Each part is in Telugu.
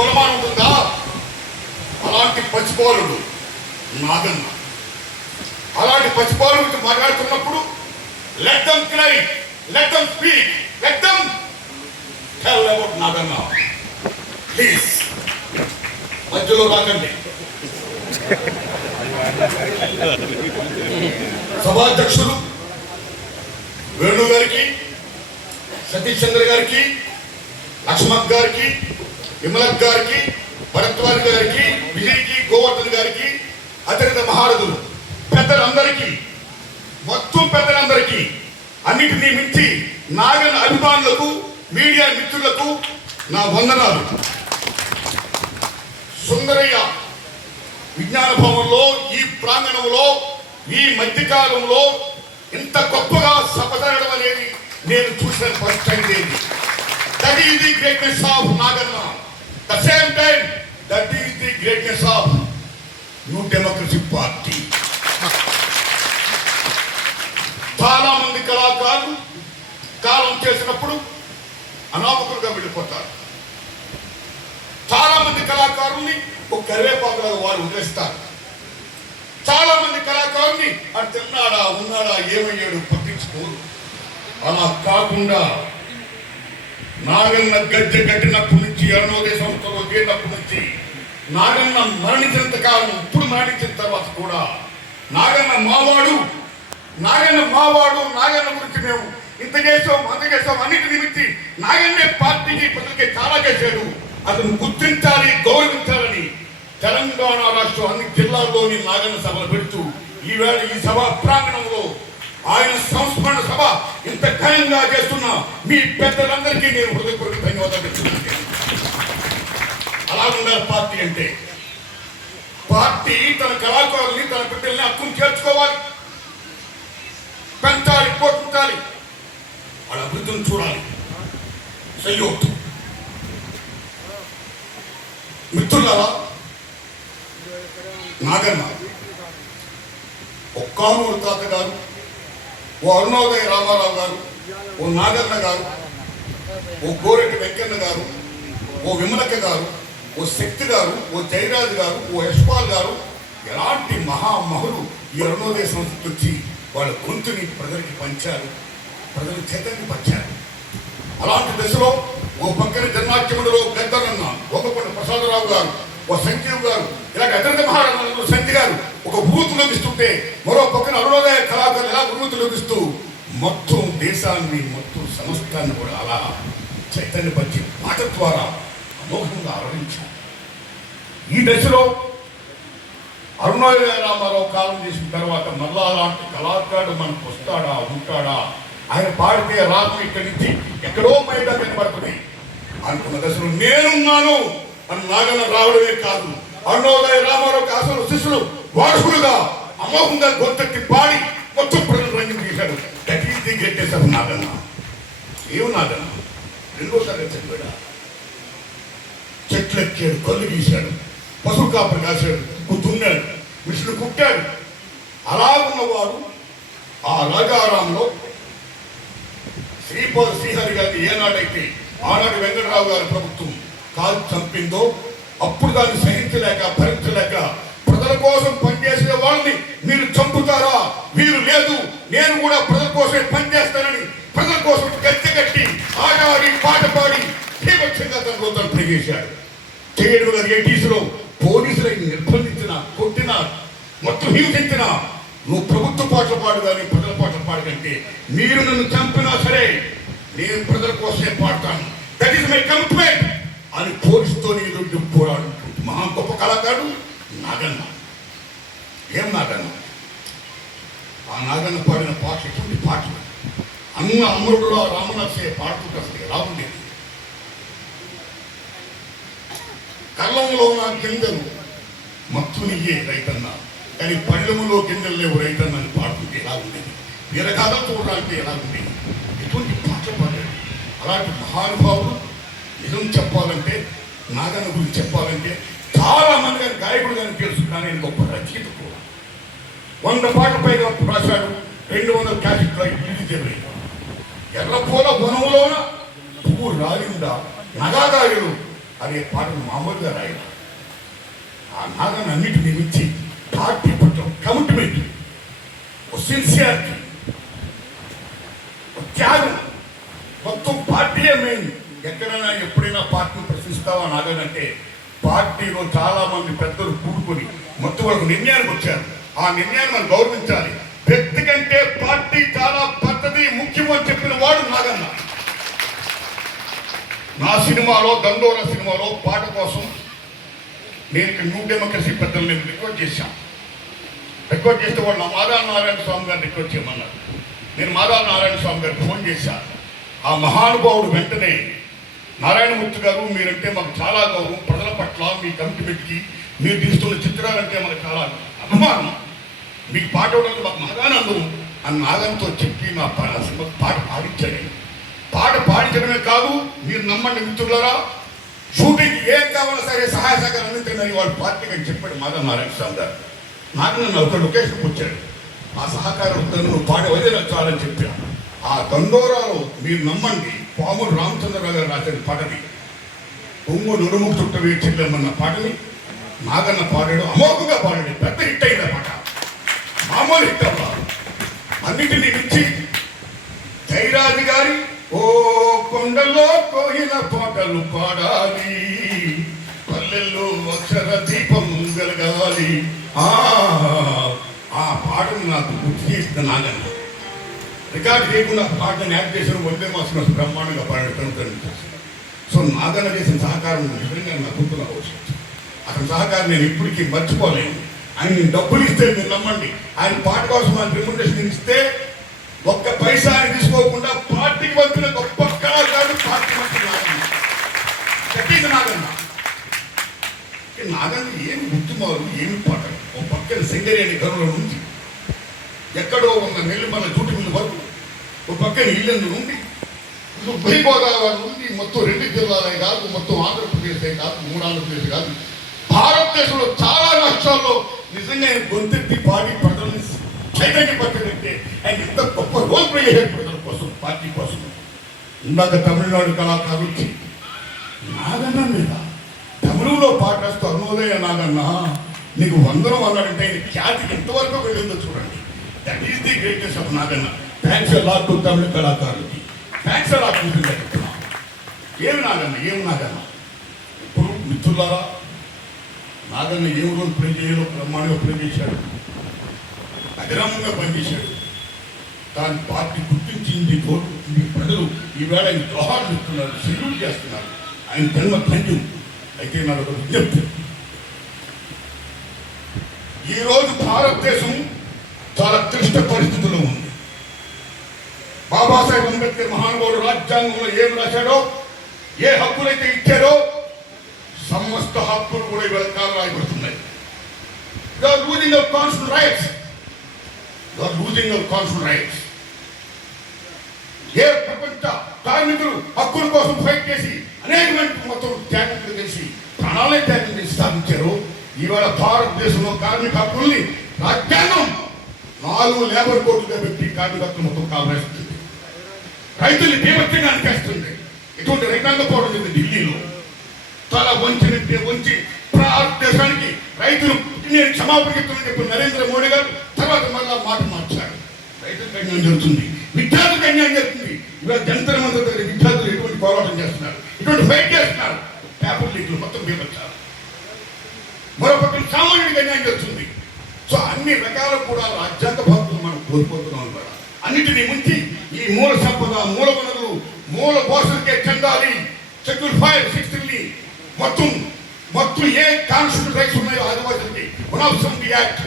కొలమానం ఉంటుందా? అలాంటి పసిపోలుడు నాగన్న. అలాంటి పసిపోలు గురించి మాట్లాడుతున్నప్పుడు let them cry, let them speak, let them tell about Naganna. Please మధ్యలో రాకండి. సభాధ్యక్షులు వేణు గారికి, సతీష్ చంద్ర గారికి, లక్ష్మణ్ గారికి, విమలక్ గారికి, భరద్వాజ్ గారికి, విజయ్కి, గోవర్ధన్ గారికి, అతిరిక్త మహారథులు పెద్దలందరికీ, మొత్తం పెద్దలందరికీ, అన్నిటినీ మించి నాగన్న అభిమానులకు, మీడియా మిత్రులకు నా వందనాలు. సుందరయ్య విజ్ఞాన భవనంలో, ఈ ప్రాంగణంలో, ఈ మధ్యకాలంలో ఇంత గొప్పగా సభ జరగడం అనేది నేను చూసిన first time. That is the greatness of Naganna. The same time that is the greatness of new democracy party. చాలా మంది కళాకారులు కాలం చేసినప్పుడు అనామకులుగా వెళ్ళిపోతారు. చాలా మంది కళాకారుల్ని ఒక కరివేపాకులాగా వారు వదిలేస్తారు. చాలా మంది కళాకారుల్ని అది తిన్నాడా, ఉన్నాడా, ఏమయ్యాడు పట్టించుకోరు. అలా కాకుండా నాగన్న గద్దె కట్టినప్పటి నుంచి, అరుణోదయ సంస్థలో చేరినప్పటి నుంచి, నాగన్న మరణించినంత కాలం, ఇప్పుడు మరణించిన తర్వాత కూడా నాగన్న మావాడు, నాగన్న మావాడు, నాగన్న గురించి మేము ఇంత చేసాం, అంత చేసాం, అన్నిటి నిమిత్తి నాగన్నే పార్టీకి, ప్రజలకి చాలా చేశాడు. అతను గుర్తించాలి, గౌరవించాలని తెలంగాణ రాష్ట్రం అన్ని జిల్లాల్లోని నాగన్న సభలు పెడుతూ ఈవేళ ఈ సభా ప్రాంగణంలో ఆయన సంస్మరణ సభ ఇంత ఘనంగా చేస్తున్న మీ పెద్దలందరికీ నేను హృదయపూర్వక ధన్యవాదాలు చెప్తున్నాను. అలా ఉండాలి పార్టీ అంటే. పార్టీ తన కళాకారుల్ని, తన బిడ్డల్ని హక్కును చేర్చుకోవాలి, పెంచాలి, పోషించాలి, వాళ్ళ అభివృద్ధిని చూడాలి. సయ్యోత్ మిత్రులారా, నాగన్న ఓ కానూరు తాత గారు, ఓ అరుణోదయ రామారావు గారు, ఓ నాగన్న గారు, ఓ గోరెడ్డి వెంకన్న గారు, ఓ విమలక్క గారు, ఓ శక్తి గారు, ఓ జయరాజు గారు, ఓ యశ్పాల్ గారు, ఎలాంటి మహామహులు ఈ అరుణోదయ సంస్థ వచ్చి వాళ్ళ గొంతుని ప్రజలకి పంచారు, ప్రజల చేతని పంచారు. అలాంటి దశలో ఓ పక్కన జన్మాఖ్యముడిలో గద్దరన్న, ఒకపండ ప్రసాదరావు గారు, ఓ సంజీవ్ గారు, ఇలాంటి అతిరిక్త మహారాజు సంజయ్ గారు ఒక భూతిలోకి ఇస్తుంటే, మరో పక్కన అరుణోదయ కళాకారులు ఎలా భూతిలోకి ఇస్తూ మొత్తం దేశాన్ని, మొత్తం సమస్తాన్ని కూడా అలా చైతన్యపరిచి మాట ద్వారా అమోఘంగా ఆవరించారు. ఈ దశలో అరుణోదయ రామారావు కాలం చేసిన తర్వాత మళ్ళా అలాంటి కళాకారుడు మనకు వస్తాడా, ఉంటాడా? ఆయన పాడితే రాగం ఇక్కడి నుంచి ఎక్కడో మైదా కనబడుతుంది అనుకున్న దశలో నేనున్నాను అని నాగన్న రావడమే కాదు, అరుణోదయ రామారావుకి అసలు శిష్యులు వారసులుగా అమోఘంగా గొంతెత్తి పాడి మొత్తం ప్రజలు రంగం చేశాడు. That is the greatest of Naganna. ఏం నాగన్న? రెండో తరగతి చదివాడా, చెట్లు ఎక్కాడు, కళ్ళు గీశాడు, పశువు కాపరి కాశాడు, దున్నాడు, మిషన్లు కుట్టాడు. అలా ఉన్నవాడు ఆ రాజారాంలో శ్రీహరి గారిని ఏనాడైతే ఆనాడు వెంకటరావు గారి ప్రభుత్వం కాల్చి చంపిందో, అప్పుడు దాన్ని సహించలేక, భరించలేక ప్రజల కోసం పనిచేసే వాళ్ళని మీరు చంపుతారా? వీరు లేదు, నేను కూడా ప్రజల కోసమే పనిచేస్తానని ప్రజల కోసం గద్దె కట్టి ఆడాడి పాట పాడి శ్రీపక్షంగా తన రోజులు ప్రవేశాడు. చేయడం గారు 80s పోలీసులని నిర్బంధించిన, కొట్టిన, మొత్తం హింసించిన, నువ్వు ప్రభుత్వ పాటలు పాడు కానీ ప్రజల పాటలు పాడు కంటే మీరు నన్ను చంపినా సరే నేను ప్రజల కోసమే పాడతాను, దట్ ఈస్ మై కమిట్మెంట్ అని పోలీసుతో నేను పోరాడు. మహా గొప్ప కళాకారుడు నాగన్న. ఏం నాగన్న? ఆ నాగన్న పాడిన పాటలు ఎటువంటి పాటలు! అన్న అమరుడులో రామనర్సే పాడుతుంటే అసలు ఎలా ఉండేది? కళ్ళంలో నా గింజలు మత్తునియ్యే రైతన్న, కానీ పళ్ళెములో గింజలు లేవు రైతన్న అని పాడుతుంటే ఎలా ఉండేది? వీరగాథలు చూడడానికి ఎలా ఉండేది? ఎటువంటి పాటలు పాడాడు. అలాంటి మహానుభావుడు. నిజం చెప్పాలంటే, నాగన్న గురించి చెప్పాలంటే చాలా మంది గారి గాయకుడు గారిని తెలుసు, కానీ నేను గొప్ప రచయిత కూడా. 100 పాటల పైగా రాశాడు, 200 క్యాసెట్లు రిలీజ్ అయ్యాయి. ఎర్రపూల వనంలోన పువ్వు రాలిందా, నగాదాయుడు అనే పాటను మామూలుగా రాయడం. ఆ నాగన్న అన్నిటిని మించి పార్టీ పట్ల కమిట్మెంట్, సిన్సియారిటీ, త్యాగం, మొత్తం పార్టీయే మెయిన్. ఎక్కడైనా ఎప్పుడైనా పార్టీని ప్రశ్నిస్తావా నాగనంటే పార్టీలో చాలా మంది పెద్దలు కూడుకొని మొత్తం ఒక నిర్ణయానికి వచ్చారు. ఆ నిర్ణయాన్ని మనం గౌరవించాలి. వ్యక్తి కంటే పార్టీ చాలా పద్ధతి ముఖ్యం అని చెప్పిన వాడు నాగన్న. నా సినిమాలో దండోరా సినిమాలో పాట కోసం నేను న్యూ డెమోక్రసీ పెద్దలు నేను రిక్వెస్ట్ చేశాను. రిక్వెస్ట్ చేస్తే వాళ్ళు నా మాదాల నారాయణ స్వామి గారిని రిక్వెస్ట్ చేయమన్నారు. నేను మాదాల నారాయణ స్వామి గారికి ఫోన్ చేశాను. ఆ మహానుభావుడు వెంటనే, నారాయణమూర్తి గారు మీరంటే మాకు చాలా గౌరవం, ప్రజల పట్ల మీ కమిట్మెంట్కి మీరు తీస్తున్న చిత్రాలంటే మాకు చాలా అభిమానం, మీకు పాట అవడానికి మాకు మహానందం అని నాగంతో చెప్పి నా పాట పాడించాడు. పాట పాడించడమే కాదు, మీరు నమ్మండి మిత్రులారా, షూటింగ్ ఏం కావాలో సరే సహాయ సహకారం అందించండి వాడు పార్టీకి అని చెప్పాడు మాధవ నారాయణ స్వామి గారు. నాకు నన్ను ఒక లొకేషన్కి వచ్చాడు. ఆ సహకారం నువ్వు పాట వదిలే చాలని చెప్పాను. ఆ దండోరాలో మీరు నమ్మండి, పాములు రామచంద్రరావు గారు రాసిన పాటని, పొంగు నుడుముకు చుట్టవే చెల్లెమ్మన్న పాటని నాగన్న పాడాడు. అమోఘంగా పాడాడు. పెద్ద హిట్ అయింది ఆ పాట, మామూలు హిట్ అవ్వ. అన్నిటినీ మించి జయరాజు గారి ఓ కొండలో కోయిల పాటలు పాడాలి, పల్లెల్లో అక్షర దీపం వెలగాలి, ఆ పాటను నాకు గుర్తు చేసిన నాగన్న. రికార్డు చేయకుండా పాటను యాక్ట్ చేసిన వందే మాసం బ్రహ్మాండంగా పాడటం. సో నాగన్న చేసిన సహకారం నిజంగా నా గుర్తులో అవసరం. అతని సహకారం నేను ఇప్పటికీ మర్చిపోలేను. ఆయన డబ్బులు ఇస్తే మీరు నమ్మండి, ఆయన పాట కోసం ఆయన రిమ్యునరేషన్ ఇస్తే ఒక్క పైసా ఆయన తీసుకోకుండా పార్టీకి పంపిన గొప్ప కళాకారుడు పార్టీ మంత్రి నాగన్న. గట్టిగా నాగన్న నాగన్న ఏమి గుర్తుమారు, ఏమి పాట. ఒక పక్కన సింగరేణి గనుల నుంచి ఎక్కడో ఉన్న నెల్లిమల్ల జూటి మిల్లు వరకు, ఒక పక్కన ఇల్లందు నుండి ఉభయ గోదావరి నుండి మొత్తం 2 జిల్లాలే కాదు, మొత్తం ఆంధ్రప్రదేశే కాదు, 3 ఆంధ్రప్రదేశ్ కాదు, భారతదేశంలో చాలా రాష్ట్రాల్లో నిజంగా ఆయన గొంతెత్తి పాడి ప్రజల్ని చైతన్యపరచడంటే ఆయన ఎంత గొప్ప రోల్ ప్లే చేశాడు ప్రజల కోసం, పార్టీ కోసం. ఇందాక తమిళనాడు కళాకారులు నాగన్న మీద తమిళంలో పాట రాస్తూ అరుణోదయ నాగన్న నీకు వందనం అన్నాడంటే ఆయన ఖ్యాతి ఎంతవరకు వెళ్ళిందో చూడండి. That is the greatest of Naganna. Thanks a lot to తమిళ కళాకారులకి, థ్యాంక్స్ అ లాట్ టు. ఏమి నాగన్న, ఏమి నాగన్న. ఇప్పుడు మిత్రులారా, నాగన్న ఏ రోజు ప్లే చేయాలో బ్రహ్మాండంగా ప్లే చేశాడు, అవిరామంగా పనిచేశాడు. దాని పార్టీ గుర్తించింది, కోరుకుంటుంది. ప్రజలు ఈవేళ ఆయన దోహాలు ఇస్తున్నారు, సెల్యూట్ చేస్తున్నారు. ఆయన జన్మ ధన్యం. అయితే నాకు ఒక విజ్ఞప్తి, ఈరోజు భారతదేశం చాలా క్లిష్ట పరిస్థితుల్లో ఉంది. బాబాసాహెబ్ అంబేద్కర్ మహానుభావుడు రాజ్యాంగంలో ఏం రాశాడో, ఏ హక్కులైతే ఇచ్చాడో సమస్త హక్కులు కూడా ఇవాళ కాలం రాయబడుతున్నాయి. Losing of constitutional rights, losing of constitutional rights. ఏ ప్రపంచ కార్మికులు హక్కుల కోసం ఫైట్ చేసి అనేకమైన మొత్తం త్యాగం చేసి ప్రాణాలే త్యాగం చేసి సాధించారు. ఇవాళ భారతదేశంలో కార్మిక హక్కుల్ని రాజ్యాంగం 4 లేబర్ కోర్టుగా పెట్టి కార్మిక హక్కులు మొత్తం కావరేస్తుంది. రైతుల్ని బీభత్సంగా అనిపిస్తుంది. ఇటువంటి రైతాంగ పోవడం జరిగింది ఢిల్లీలో. చాలా వంచి భారతదేశానికి రైతులు నేను క్షమాపణ చెప్తున్నా చెప్పి నరేంద్ర మోడీ గారు తర్వాత మళ్ళా మాట మార్చారు. రైతులకు అన్యాయం జరుగుతుంది, విద్యార్థులకు అన్యాయం జరుగుతుంది. ఇవాళ జంతర మంత్రి దగ్గర విద్యార్థులు ఎటువంటి పోరాటం చేస్తున్నారు, ఇటువంటి ఫైట్ చేస్తున్నారు. పేపర్ లీకులు మొత్తం బీభత్సాలు. మరో పక్కన సామాన్యుడికి అన్యాయం జరుగుతుంది. సో అన్ని రకాల కూడా రాజ్యాంగ భక్తులు మనం కోల్పోతున్నాం కూడా. అన్నిటినీ ముంచి ఈ మూల సంపద, మూల వనరులు, మూల పోషణకే చెందాలి. షెడ్యూల్ 5, 6 మొత్తం ఏ కాన్స్టిట్యూషన్ రైట్స్ ఉన్నాయో ఆదివాసులకి 170 యాక్ట్,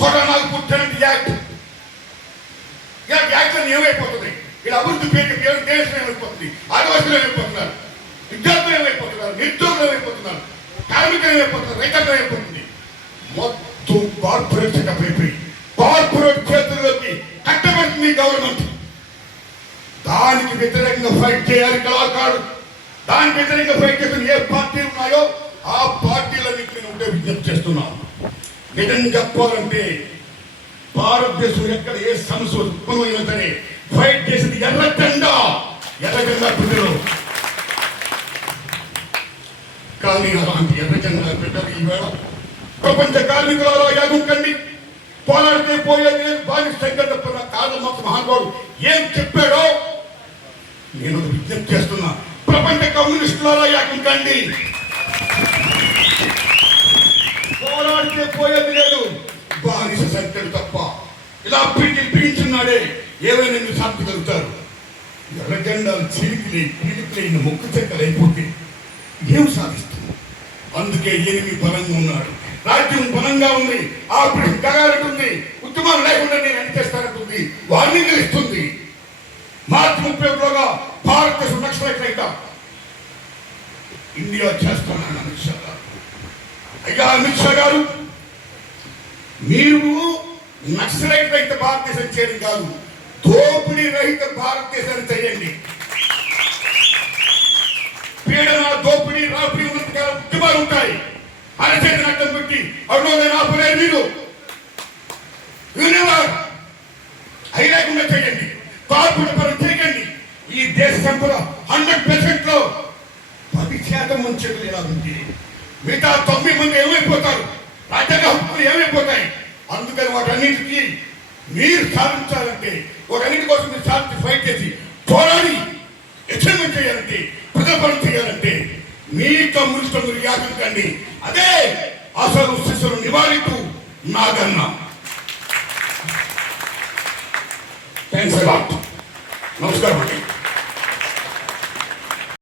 4 యాక్ట్, యాక్ట్ అని ఏమైపోతుంది? ఇలా అభివృద్ధి పేరు దేశం ఏమైపోతుంది? ఆదివాసులు ఏమైపోతున్నారు, విద్యార్థులు ఏమైపోతున్నారు, నిరుద్యోగులు ఏమైపోతున్నారు, కార్మికులు ఏమైపోతున్నారు, రైతాంగం ఏమైపోతుంది? మొత్తం కార్పొరేట్ సెటప్ అయిపోయి కార్పొరేట్ చేతుల్లోకి కట్టబడుతుంది గవర్నమెంట్. దానికి వ్యతిరేకంగా ఫైట్ చేయాలి కళాకారుడు. దానికి వ్యతిరేకంగా ఫైట్ చేస్తున్న ఏ పార్టీలు ఉన్నాయో ఆ పార్టీలన్నింటినీ ఉంటే విజ్ఞప్తి చేస్తున్నాం. నిజం చెప్పాలంటే భారతదేశం ఎక్కడ ఏ సమస్య ఉత్పన్నమైనా సరే ఫైట్ చేసేది ఎర్రజెండా పిల్లలు. కానీ అలాంటి ఎర్రజెండా బిడ్డలు ఈవేళ ప్రపంచ కార్మికులలో యాగం కండి, పోరాడితే పోయేది బానిస సంఘటన కాదమ్మ మహానుభావుడు ఏం చెప్పాడో నేను విజ్ఞప్తి చేస్తున్నా. ప్రపంచ కమ్యూనిస్టులలో యాగం కండి, పోరాడితే పోయేది లేదు, బానిస సంఖ్యలు తప్ప. ఇలా పీడించున్నాడే ఏవైనా మీరు శాంతి కలుగుతారు. ఎర్రజెండాలు చీలికలైన మొక్కు చెక్కలు అయిపోతే ఏం సాధిస్తుంది? అందుకే ఎనిమిది బలంగా ఉన్నాడు, రాజ్యం బలంగా ఉంది, ఆపరేషన్ జరగాలంటుంది, ఉద్యమాలు లేకుండా నేను ఎంత చేస్తానంటుంది, వారిని గెలుస్తుంది. మార్చి 31లోగా భారతదేశం నక్సలైట్ అయితే ఇండియా చేస్తానని అమిత్ షా గారు. అయ్యా అమిత్ షా గారు, మీరు నక్సలైట్ రహిత భారతదేశం చేయడం కాదు, దోపిడీ రహిత భారతదేశాన్ని చేయండి. పీడన, దోపిడీ, రాపిడి ఉద్యమాలు ఉంటాయి. అరచేతి నట్టం పెట్టి అడుగుదైనా ఆపలేరు మీరు. అవి లేకుండా చేయండి, కార్పొరేట్ పనులు చేయకండి. ఈ దేశ సంపద 100%లో 10% ముంచెలు ఇలా ఉంది. మిగతా 9 మంది ఏమైపోతారు? రాజ్యాంగ హక్కులు ఏమైపోతాయి? అందుకని వాటన్నిటికీ మీరు సాధించాలంటే, వాటన్నిటి కోసం మీరు సాధించి ఫైట్ చేసి పోరాడి అచీవ్మెంట్ చేయాలంటే, ప్రజల పనులు చేయాలంటే మీ కమ్యూనిస్టు మీరు యాగం కండి. అదే అసలు శిశులు నివారితూ నాగన్నా. Thanks a lot. నమస్కారం అండి.